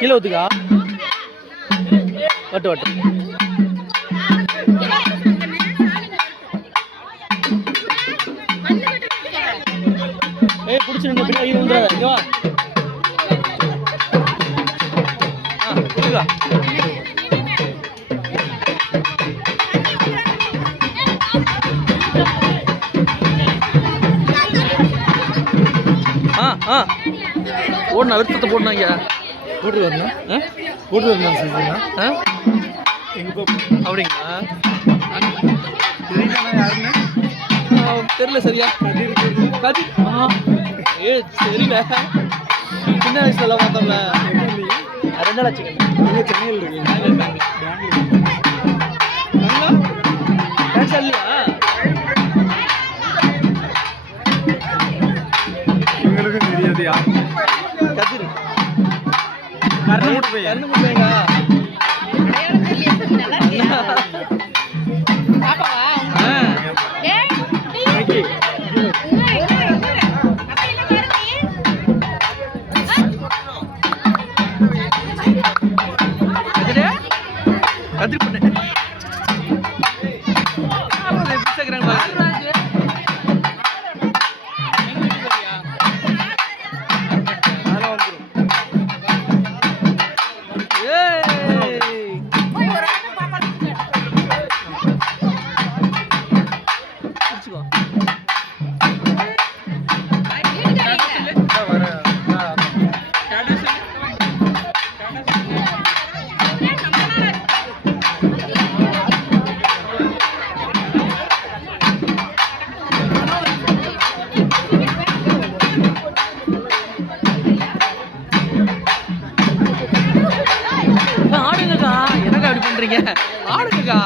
கீழே ஊத்துக்கா. வட்டு வட்டு. ஏய் பிடிச்சிருந்த பின்னாடி வந்துடாத. இங்க வா. ஊத்துக்கா. ஓடனா விருத்தத்தை போடனாங்க. போட்டு வரணும். போட்டு வரணும் அப்படிங்களா? யாருன்னு தெரியல சரியா. கதிர். ஏ தெரியல. சின்ன வயசுல பார்த்தோம்ல. 2 நாள் ஆச்சு. சென்னையில் இருக்கீங்க. இல்லையா எங்களுக்கும் தெரியாதுயா. கதிர் கரண்ட் போய்ங்க. கதிர் பண்ண ஆடுங்கக்கா. என்னக்கா அப்படி பண்றீங்க? ஆடுங்கக்கா.